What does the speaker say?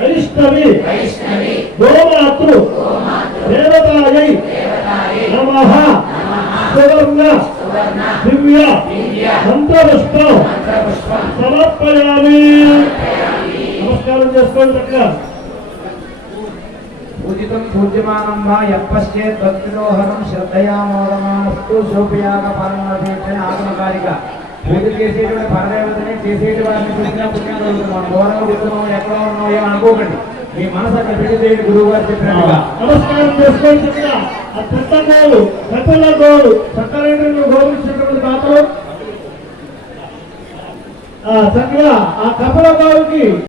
వైష్ణవి గోమాతృ దేవతాయై నమః సువర్ణ దివ్య మంత్రపుష్పం సమర్పయామి. నమస్కారం చేసుకోండి చక్కగా. పూజితం పూజ్యమానం వా యప్పశ్చేత్ భక్తిదోహరం శ్రద్ధయా మోదమానస్తు శోభయాగ పాలనాపేక్షణ ఆత్మకారిక. పూజ చేసేటువంటి పరదేవతని చేసేటి వారిని చూసినా పుణ్యం కలుగుతుంది. మనం దూరంగా తిరుగుతున్నాం, ఎక్కడో ఉన్నాం ఏమో అనుకోకండి. మీ మనసు అక్కడ పెళ్లి చేయండి గురువు గారు చెప్పినట్టుగా. నమస్కారం చేసుకోండి చక్కగా. ఆ పెద్ద గోలు పెద్దల గోలు చక్కగా గోలు ఇచ్చినటువంటి దాతలు చక్కగా ఆ కపల గోలుకి